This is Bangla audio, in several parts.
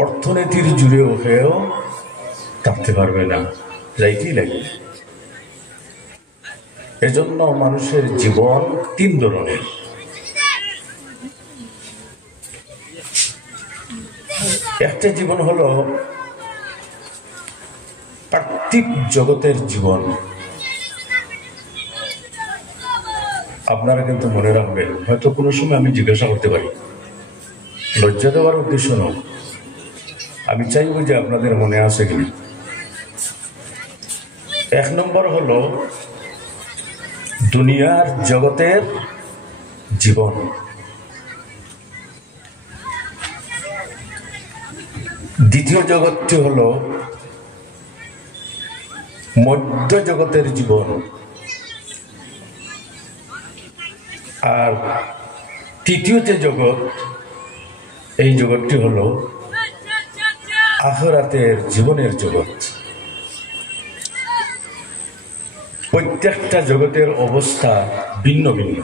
অর্থনীতির জুড়ে হয়েও থাকতে পারবে না, যাইতেই লাগবে। এজন্য মানুষের জীবন তিন ধরনের। একটা জীবন হলো পার্থিব জগতের জীবন। আপনারা কিন্তু মনে রাখবেন, হয়তো কোনো সময় আমি জিজ্ঞাসা করতে পারি, লজ্জা দেওয়ার উদ্দেশ্য নয়, আমি চাইব যে আপনাদের মনে আছে কিনা। এক নম্বর হলো দুনিয়ার জগতের জীবন। দ্বিতীয় জগৎটি হলো মধ্য জগতের জীবন। আর তৃতীয় যে জগৎ, এই জগৎটি হলো আখিরাতের জীবনের জগৎ। প্রত্যেকটা জগতের অবস্থা ভিন্ন ভিন্ন।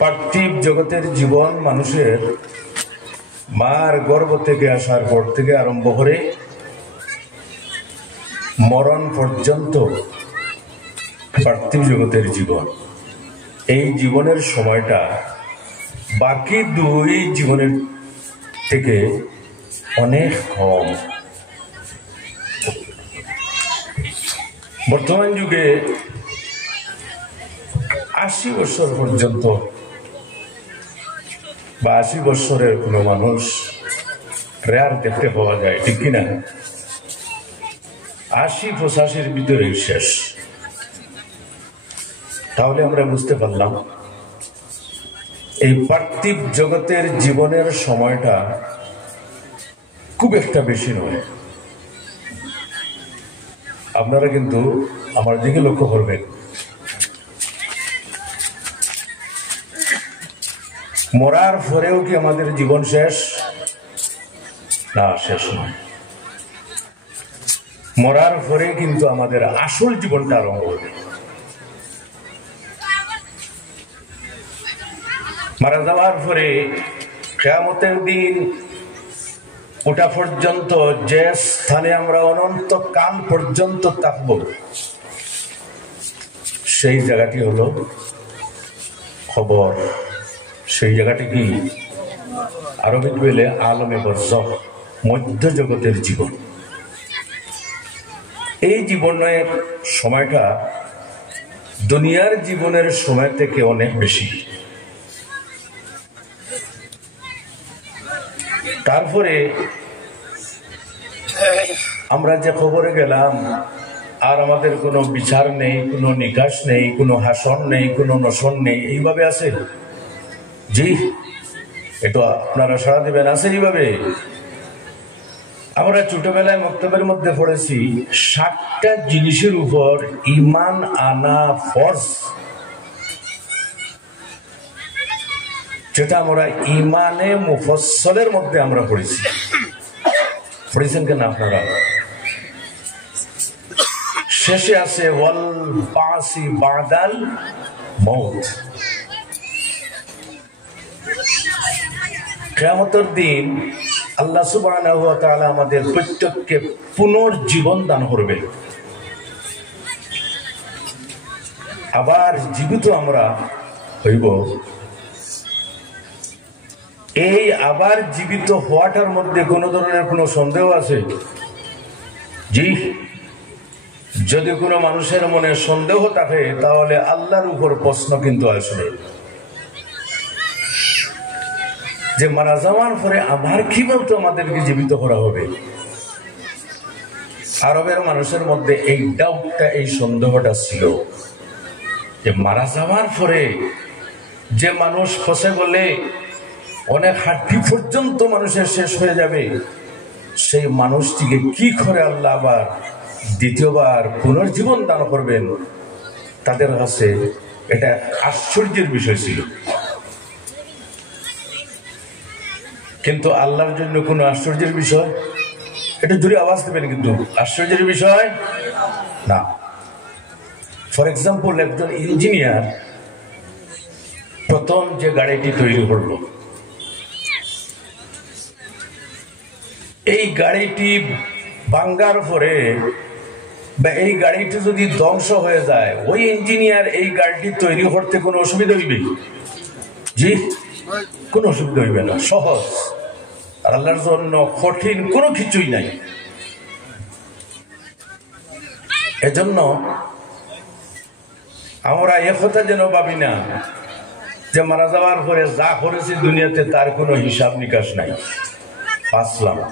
পার্থিব জগতের জীবন মানুষের মার গর্ভ থেকে আসার পর থেকে আরম্ভ করে মরণ পর্যন্ত পার্থিব জগতের জীবন। এই জীবনের সময়টা বাকি দুই জীবনের থেকে অনেক কম। বর্তমান যুগে 80 বছর পর্যন্ত বা 80 বছরের কোনো মানুষ রেয়ার দেখতে পাওয়া যায়, ঠিক কিনা? 80-85 ভিতরে শেষ। তাহলে আমরা বুঝতে পারলাম এই পার্থিব জগতের জীবনের সময়টা খুব একটা বেশি নয়। আপনারা কিন্তু আমার দিকে লক্ষ্য করবেন, মরার পরেও কি আমাদের জীবন শেষ? না, শেষ নয়। মরার পরে কিন্তু আমাদের আসল জীবনটা আরম্ভ হবে। মারা যাওয়ার পরে কিয়ামতের দিন ওটা পর্যন্ত যে স্থানে আমরা অনন্ত কাল পর্যন্ত থাকব, সেই জায়গাটি হলো কবর। সেই জায়গাটি কি? আরবিতে বলে আলমে বরজখ, মধ্য জগতের জীবন। এই জীবনের সময়টা দুনিয়ার জীবনের সময় থেকে অনেক বেশি। তারপরে আমরা যে খবরে গেলাম, আর আমাদের কোনো বিচার নেই, কোনো নিকাশ নেই, কোনো হাসন নেই, কোনো নশন নেই, এইভাবে আছে। জি, এটা আপনারা সাড়া দেবেন, আছে এইভাবে। আমরা ছোটবেলায় মক্তবের মধ্যে পড়েছি 7টা জিনিসের উপর ঈমান আনা ফরজ, যেটা আমরা ঈমানে মুফাসসালের মধ্যে আমরা পড়েছি। পড়েছেন কেন আপনারা? শেষে আছে ওয়াল বাসি বাদাল মউত। কিয়ামতের দিন আল্লাহ সুবহানাহু ওয়া তাআলা আমাদের প্রত্যেককে পুনর্জীবন দান করবে। আবার জীবিত আমরা হইব। এই আবার জীবিত হওয়াটার মধ্যে কোন ধরনের কোনো সন্দেহ আছে? জি, যদি কোনো মানুষের মনে সন্দেহ থাকে তাহলে আল্লাহর উপর প্রশ্ন কিন্তু আসবে যে মারা যাওয়ার পরে আবার কি বলতো আমাদেরকে জীবিত করা হবে। আরবের মানুষের মধ্যে এই ডাউটটা, এই সন্দেহটা ছিল যে মারা যাওয়ার পরে যে মানুষ খসে বলে অনেক হাড্ডি পর্যন্ত মানুষের শেষ হয়ে যাবে, সেই মানুষটিকে কি করে আল্লাহ আবার দ্বিতীয়বার পুনর্জীবন দান করবেন। তাদের কাছে এটা আশ্চর্যের বিষয় ছিল। কিন্তু আল্লাহর জন্য কোনো আশ্চর্যের বিষয়? এটা জোরে আওয়াজ দেবেন, কিন্তু আশ্চর্যের বিষয় না। ফর এক্সাম্পল, একজন ইঞ্জিনিয়ার প্রথম যে গাড়িটি তৈরি করলো, এই গাড়িটি ভাঙ্গার পরে বা এই গাড়িটি যদি ধ্বংস হয়ে যায়, ওই ইঞ্জিনিয়ার এই গাড়িটি তৈরি করতে কোনো অসুবিধা হইবে? জি, কোনো অসুবিধা হইবে না, সহজ। আর আল্লাহর জন্য কঠিন কোনো কিছুই নাই। এজন্য আমরা একথা যেন ভাবি না যে মারা যাওয়ার পরে যা করেছি দুনিয়াতে তার কোনো হিসাব নিকাশ নাই, বাঁচলাম না।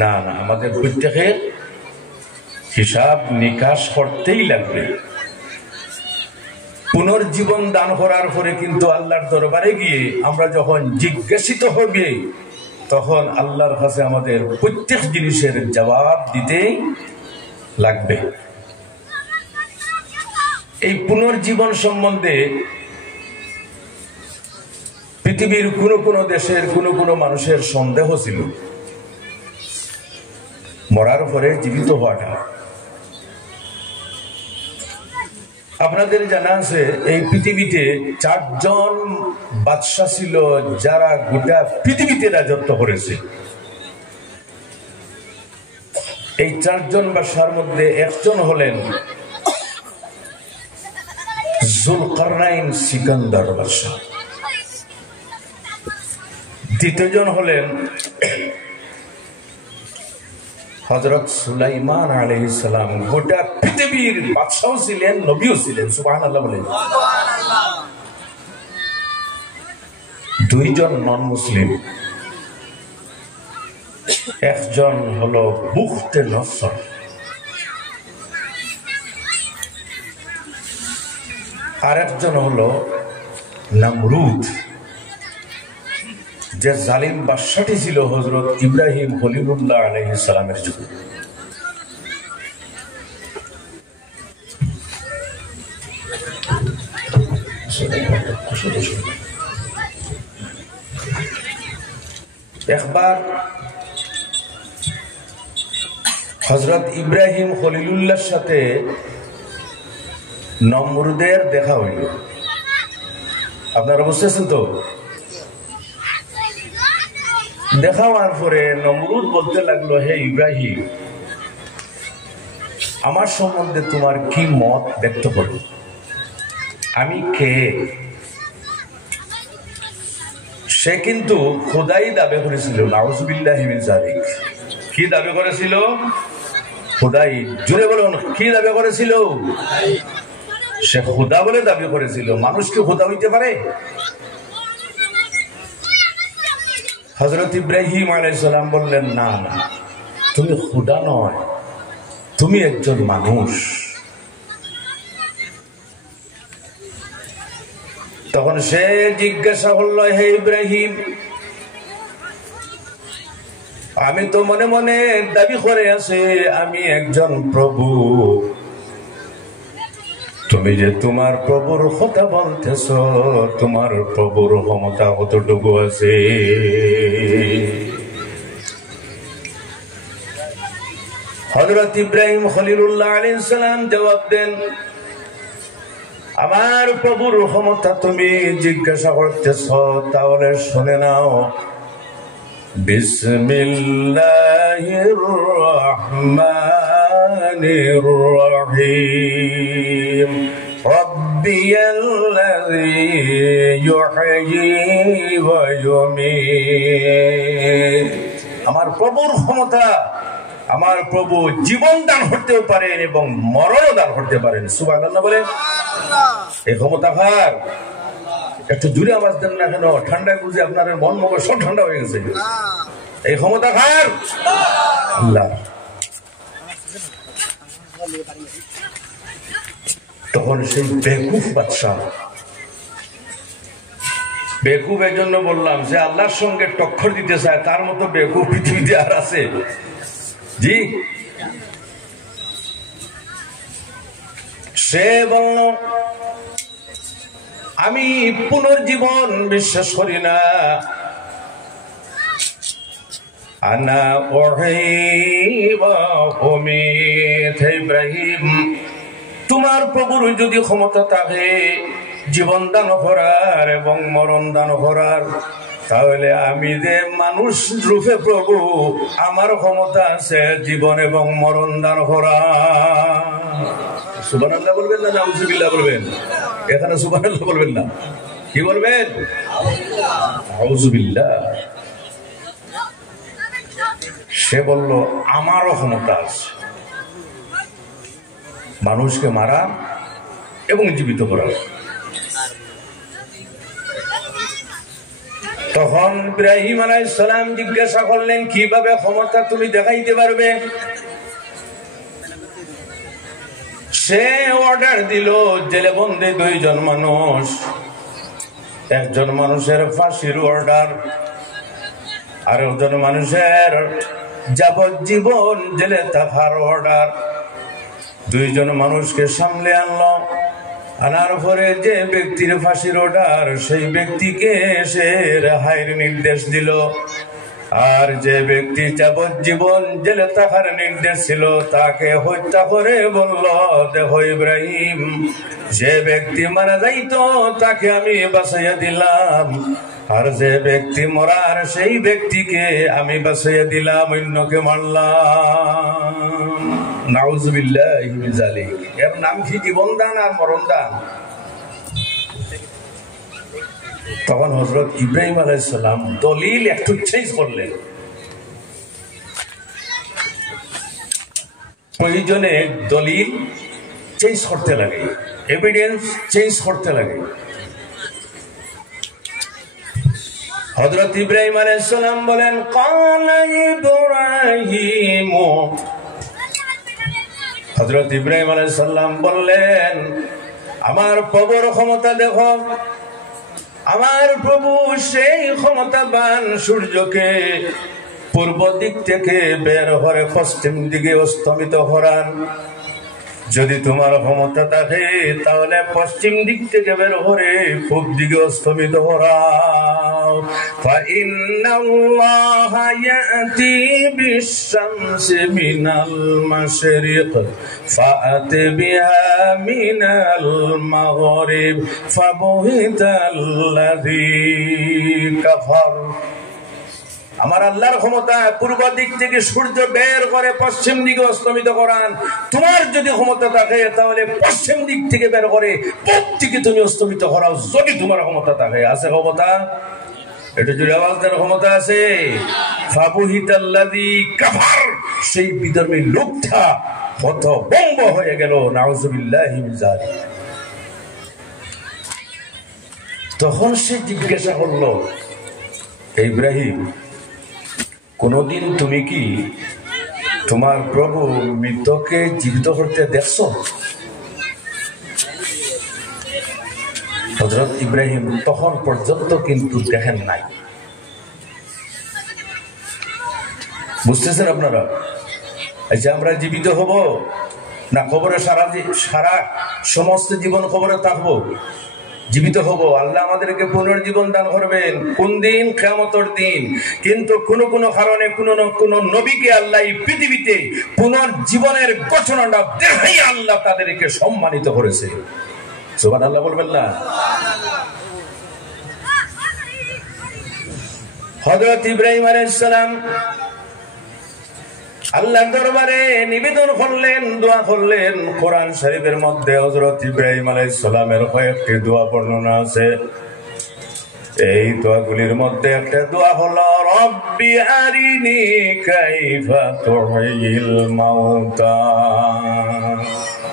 না, আমাদের প্রত্যেকের হিসাব নিকাশ করতেই লাগবে। পুনর্জীবন দান করার পরে কিন্তু আল্লাহর দরবারে গিয়ে আমরা যখন জিজ্ঞাসিত হবে, তখন আল্লাহর কাছে আমাদের প্রত্যেক জিনিসের জবাব দিতেই লাগবে। এই পুনর্জীবন সম্বন্ধে পৃথিবীর কোন দেশের কোন মানুষের সন্দেহ ছিল, মরার পরে জীবিত হওয়াটা। আপনাদের জানা আছে এই পৃথিবীতে 4 জন বাদশা ছিল যারা গোটা পৃথিবীতে রাজত্ব করেছে। এই 4 জন বাদশার মধ্যে একজন হলেন জুলকারনাইন সিকান্দার বাদশা, দ্বিতীয় জন হলেন হযরত সুলাইমান আলাইহিস সালাম। গোটা পৃথিবীর বাদশাও ছিলেন, নবীও ছিলেন, সুবহানাল্লাহ বলেন। 2 জন নন মুসলিম, একজন হলো বুখতে নসর, আর একজন হলো নমরুদ। যে জালিম বাদশাটি ছিল হযরত ইব্রাহিম খলিলুল্লাহ আলাইহিস সালামের যুগে। একবার হযরত ইব্রাহিম খলিলুল্লাহর সাথে নমরুদের দেখা হইল। আপনারা বুঝতেছেন তো? দেখা হওয়ার পরে নমরুদ বলতে লাগলো, হে ইব্রাহিম, আমার সম্বন্ধে তোমার কি মত ব্যক্ত করো? আমি কে? সে কিন্তু খোদাই দাবি করেছিল, নাউজুবিল্লাহি মিন যালিক। কি দাবি করেছিল? খোদাই। জোরে বলুন, কি দাবি করেছিল? সে খোদা বলে দাবি করেছিল। মানুষ কি খোদা হইতে পারে? হযরত ইব্রাহিম আলাইহিস সালাম বললেন, না না, তুমি খোদা নয়, তুমি একজন মানুষ। তখন সে জিজ্ঞাসা করলো, হে ইব্রাহিম, আমি তো মনে মনে দাবি করে আছি আমি একজন প্রভু, তুমি যে তোমার প্রভুর কথা বলতেছ, তোমার প্রভুর ক্ষমতা কতটুকু আছে? হযরত ইব্রাহিম খলিলুল্লাহ আলাইহিস সালাম জবাব দেন, আমার প্রভুর ক্ষমতা তুমি জিজ্ঞাসা করতেছ, তাহলে শুনে নাও। বিসমিল্লাহির রহমানির রহিম। রাব্বিয়াল্লাযী ইউহয়ী ওয়া ইউমীত। আমার প্রভুর ক্ষমতা, আমার প্রভু জীবন দান করতেও পারেন এবং মরণও দান করতে পারেন। সুবহানাল্লাহ বলেন। এই ক্ষমতা কার? একটু জুড়ে আওয়াজ দেন না কেন? ঠান্ডায় বুঝে আপনার মন মগজ সব ঠান্ডা হয়ে গেছে। এই ক্ষমতা কার? আল্লাহ। তখন সেই বেকুফ বাদশা, বেকুফ এর জন্য বললাম যে আল্লাহর সঙ্গে টক্কর দিতে চায়, তার মতো বেকুফ পৃথিবীতে আর আছে? জি। সে বলল, আমি পুনর্জীবন বিশ্বাস করি না। আনা উহয়ী ওয়া উমীত। হে ইব্রাহিম, তোমার প্রভুর যদি ক্ষমতা থাকে জীবন দান করার এবং মরণ দান করার, তাহলে আমি যে মানুষ রূপে প্রভু, আমার ক্ষমতা আছে জীবন এবং মরণ দান করা। সুবহানাল্লাহ বলবেন না নাউজুবিল্লাহ বলবেন? এখানে সুবহানাল্লাহ বলবেন না, কি বলবেন? নাউজুবিল্লাহ। সে বলল আমারও ক্ষমতা আছে মানুষকে মারা এবং জীবিত করা। তখন ইব্রাহিম আলাইহিস সালাম জিজ্ঞাসা করলেন, কিভাবে ক্ষমতা তুমি দেখাইতে পারবে? সে অর্ডার দিল, জেলে বন্দী 2 জন মানুষ, একজন মানুষের ফাঁসির অর্ডার, আর একজন মানুষের যাবজ্জীবন জেলে থাকার অর্ডার। 2 জন মানুষকে সামলে আনলো। আনার পরে যে ব্যক্তির ফাঁসির অর্ডার, সেই ব্যক্তিকে সে রেহাইয়ের নির্দেশ দিল। আর যে ব্যক্তি যাবজ্জীবন জেলে থাকার নির্দেশ ছিল, তাকে হত্যা করে বলল, দেখো ইব্রাহিম, যে ব্যক্তি মারা যাইতো তাকে আমি বাঁচাইয়া দিলাম, আর যে ব্যক্তি মরার সেই ব্যক্তিকে আমি বাঁচাইয়া দিলাম, অন্যকে মারলাম। নাউজুবিল্লাহি মিন যালিক। এর নাম কি জীবন দান আর মরণ দান? তখন হযরত ইব্রাহিম আলাইহিস সালাম দলিল একটু চেঞ্জ করলেন। প্রয়োজনে দলিল চেঞ্জ করতে লাগে, এভিডেন্স চেঞ্জ করতে লাগে। হযরত ইব্রাহিম আলাইহিস সালাম বলেন, কালা ইব্রাহিম, হযরত ইব্রাহিম আলাইহিস সালাম বললেন, আমার প্রভুর ক্ষমতা দেখো। আমার প্রভু সেই ক্ষমতাবান সূর্যকে পূর্ব দিক থেকে বের করে পশ্চিম দিকে অস্তমিত করান। যদি তোমার ক্ষমতা থাকে তাহলে পশ্চিম দিক থেকে বের করে পূর্ব দিকে অস্তমিত করাও। ফাইন্নাল্লাহা ইয়াতি বিশ-শামসি মিনাল মাশরিক ফাআতি বিহা মিনাল মাগরিব ফাবুহিতাল্লাযী কাফার। আমার আল্লাহর ক্ষমতা পূর্ব দিক থেকে সূর্য বের করে পশ্চিম দিকে অস্তমিত করান। তোমার যদি ক্ষমতা থাকে তাহলে পশ্চিম দিক থেকে বের করে পূর্ব দিকে তুমি অস্তমিত করাও, যদি তোমার ক্ষমতা থাকে। আছে ক্ষমতা? এটা জুড়ে আওয়াজ দেওয়ার ক্ষমতা আছে। ফাবুহিতাল্লাযী কাফার, সেই বিধর্মী লোকটা হতভম্ব হয়ে গেল। নাউজুবিল্লাহি মিন যালিক। তখন সে জিজ্ঞাসা করলো, ইব্রাহিম, কোনদিন তুমি কি তোমার প্রভু মৃতকে জীবিত করতে দেখছো? হযরত ইব্রাহিম তখন পর্যন্ত কিন্তু দেখেন নাই। বুঝতেছেন আপনারা? এই যে আমরা জীবিত হব না কবরে সারা সমস্ত জীবন কবরে থাকবো? জীবিত হব। আল্লাহ আমাদেরকে পুনর্জীবন দান করবেন। কোন দিন? কিয়ামতের দিন। কিন্তু কোন কোন কারণে কোন নবীকে আল্লাহ এই পৃথিবীতে পুনর্জীবনের ঘোষণাটা দেখাই আল্লাহ তাদেরকে সম্মানিত করেছে। সুবহানাল্লাহ বলবেন না? হযরত ইব্রাহিম আলাইহিস সালাম আল্লাহর দরবারে নিবেদন করলেন, দোয়া করলেন। কোরআন শরীফের মধ্যে হযরত ইব্রাহিম আলাইহিস সালামের কয়েকটি দোয়া বর্ণনা আছে। এই দোয়াগুলির মধ্যে একটা দোয়া হলো, রব্বি আরিনি কাইফা তুহিল মাউতা।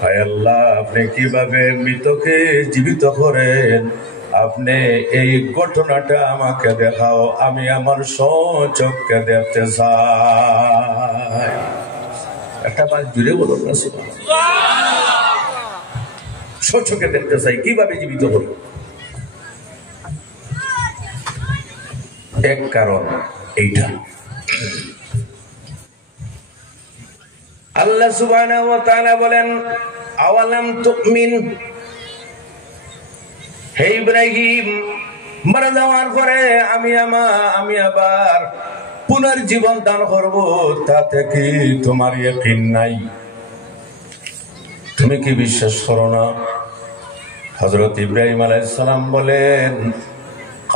হায় আল্লাহ, আপনি কিভাবে মৃতকে জীবিত করেন, আপনি এই ঘটনাটা আমাকে দেখাও, আমি আমার স্বচক্ষে দেখতে চাই। একটা বার জুড়ে বলুন না, স্বচক্ষে দেখতে চাই কিভাবে জীবিত হলো। এক কারণ এইটা, আল্লাহ সুবহানাহু ওয়া তাআলা বলেন, আওয়ালাম তুমিন, হে ইব্রাহিম, মারা যাওয়ার পরে আমি আবার পুনর্জীবন দান করব, তাতে কি তোমার ইয়াকিন নাই? তুমি কি বিশ্বাস করো না? হযরত ইব্রাহিম আলাইহিস সালাম বলেন,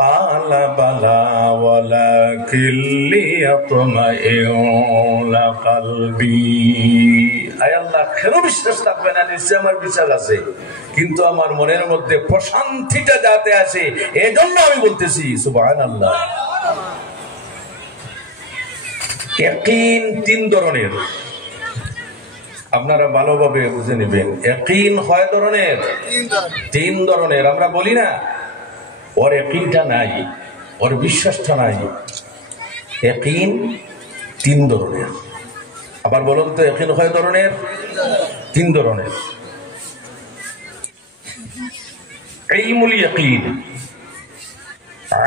قال بلى ولكن ليطمئن قلبي আয় আল্লাহ কেন বিশ্বাস রাখবে না? নিশ্চয় আমার বিশ্বাস আছে, কিন্তু আমার মনের মধ্যে প্রশান্তিটা যাতে আসে এজন্য আমি বলতেছি সুবহানাল্লাহ। ইয়াকিন তিন ধরনের, আপনারা ভালোভাবে বুঝে নেবেন। ইয়াকিন কয় ধরনের? তিন ধরনের। আমরা বলি না ওর ইয়াকিনটা নাই, ওর বিশ্বাসটা নাই। ইয়াকিন তিন ধরনের। আবার বলুন তো ইয়াকিন কয় ধরনের? তিন ধরনের। ইলমুল ইয়াকিন,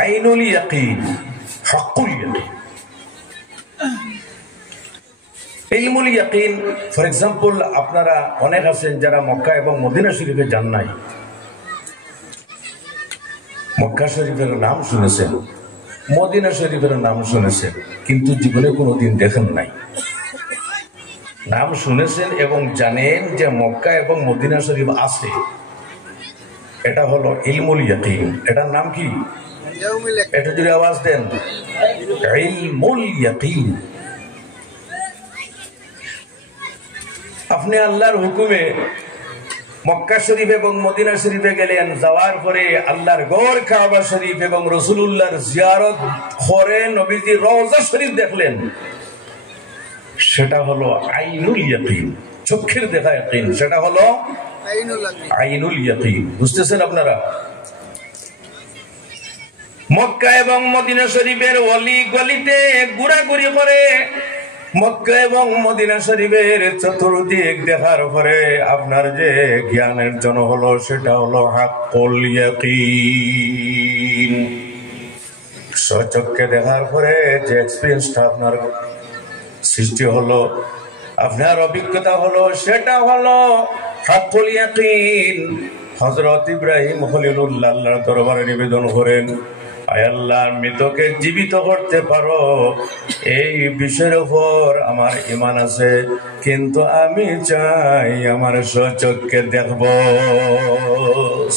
আইনুল ইয়াকিন, হাক্কুল ইয়াকিন। ইলমুল ইয়াকিন ফর এক্সাম্পল, আপনারা অনেক আছেন যারা মক্কা এবং মদিনা শরীফে যান নাই। মক্কা শরীফের নাম শুনেছেন, মদিনা শরীফের নাম শুনেছেন, কিন্তু জীবনে কোনোদিন দেখেন নাই। নাম শুনেছেন এবং জানেন যে মক্কা এবং মদিনা শরীফ আছে, এটা হলো ইলমুল ইয়াকিন। এটার নাম কি? এটা যদি আওয়াজ দেন, ইলমুল ইয়াকিন। আপনি আল্লাহর হুকুমে মক্কা শরীফ এবং মদিনা শরীফে গেলেন, যাওয়ার পরে আল্লাহর গড় কাবা শরীফ এবং রাসূলুল্লাহর জিয়ারত করে নবীজির রওজা শরীফ দেখলেন, সেটা হলো আইনুল ইয়াকিন, চোখের দেখা ইয়াকিন। সেটা হলো আইনুল ইয়াকিন। বুঝতেছেন আপনারা? মক্কা এবং মদিনা শরীফের অলি গলিতে ঘোরাঘুরি করে মক্কা এবং মদিনা শরীফের চতুর্দিক দেখার পরে আপনার যে জ্ঞানের জন্য হলো সেটা হলো হাক্কুল ইয়াকিন। স্বচক্ষে দেখার পরে যে এক্সপেরিয়েন্সটা আপনার সৃষ্টি হলো, আপনার অভিজ্ঞতা হলো, সেটা হলো হাক্কুল ইয়াকিন। হযরত ইব্রাহিম খলিলুল্লাহ আল্লাহর দরবারে নিবেদন করেন, আয় আল্লাহ, মৃতকে জীবিত করতে পারো, এই বিষয়ের উপর আমার ঈমান আছে, কিন্তু আমি চাই আমার স্বচক্ষে দেখব।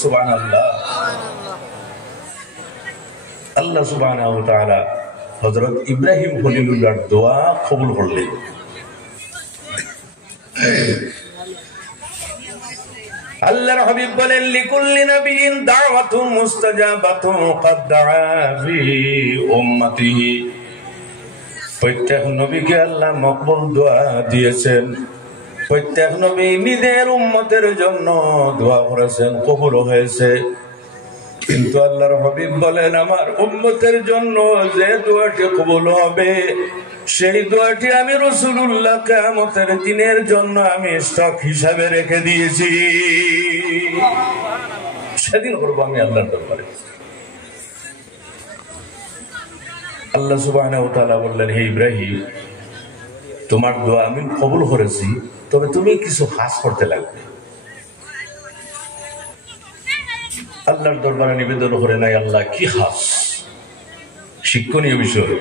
সুবহানাল্লাহ। আল্লাহ সুবহানাহু ওয়া তাআলা হযরত ইব্রাহিম খলিলুল্লাহর দোয়া কবুল করলেন। আল্লাহর হাবিব বলেন, লিকুল্লি নাবিয়্যিন দাওয়াতুন মুস্তাজাবাতুন ক্বাদ দাআ ফি উম্মতিহি। প্রত্যেক নবীকে আল্লাহ মকবুল দোয়া দিয়েছেন। প্রত্যেক নবী নিজের উম্মতের জন্য দোয়া করেছেন, কবুল হয়েছে। কিন্তু আল্লাহর হাবিব বলেন, আমার উম্মতের জন্য যে দোয়াটি কবুল হবে, সেই দোয়াটি আমি রাসূলুল্লাহ কিয়ামতের দিনের জন্য আমি স্টক হিসাবে রেখে দিয়েছি। সেদিন করবো আমি আল্লাহর দরবারে। আল্লাহ সুবহানাহু ওয়া তাআলা বললেন, হে ইব্রাহিম, তোমার দোয়া আমি কবুল করেছি, তবে তুমি কিছু খাস করতে লাগবে। আল্লাহর দরবারে নিবেদন করে নাই, আল্লাহ কি খাস? শিক্ষণীয় বিষয়।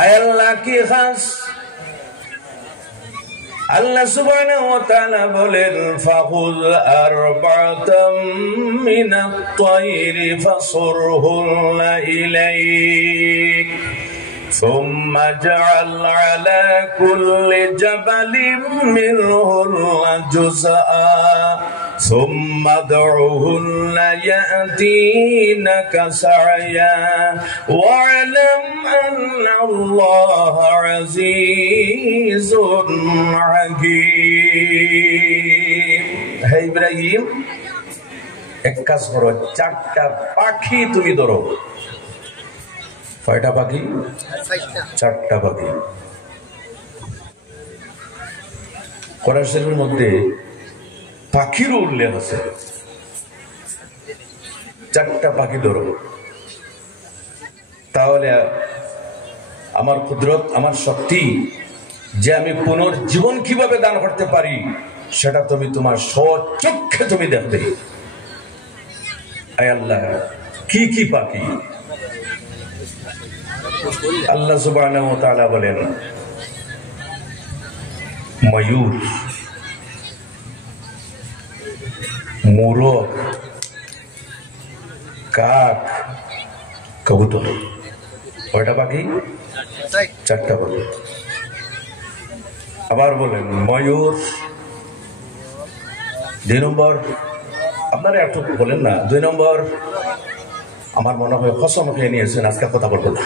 আয় আল্লাহ কি খাস? আল্লাহ সুবহানাহু ওয়া তাআলা বলেন, ফাখুয আরবাতাম মিনাত তায়রি ফাসুরহুন্না ইলাইক ثم اجعل على كل جبل منهن جزءا ثم ادعهن يأتينك سعيا واعلم أن الله عزيز حكيم. হে ইব্রাহিম, এক কাজ করো, চারটা পাখি তুমি ধরো। কয়টা পাখি? চারটা পাখি। কোরআন শরীফের মধ্যে পাখিরও উল্লেখ আছে। চারটা পাখি ধরো, তাহলে আমার কুদরত, আমার শক্তি, যে আমি পুনর্জীবন কিভাবে দান করতে পারি, সেটা তুমি তোমার স্বচক্ষে তুমি দেখবে। আয় আল্লাহ, কি কি পাখি? আল্লাহ সুবহানাহু ওয়া তাআলা বলেন, ময়ূর, মোরগ, কাক, কবুতর। কয়টা পাখি? 4টা পাখি। আবার বলেন ময়ূর। 2 নম্বর আপনারা একটু বলেন না। 2 নম্বর আমার মনে হয় কসম খেয়ে নিয়েছেন আজকে কথা বলবো না।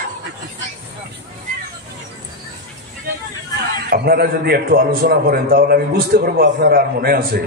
আপনারা যদি একটু আলোচনা করেন তাহলে আমি বুঝতে পারবো আপনারা আর মনে আছে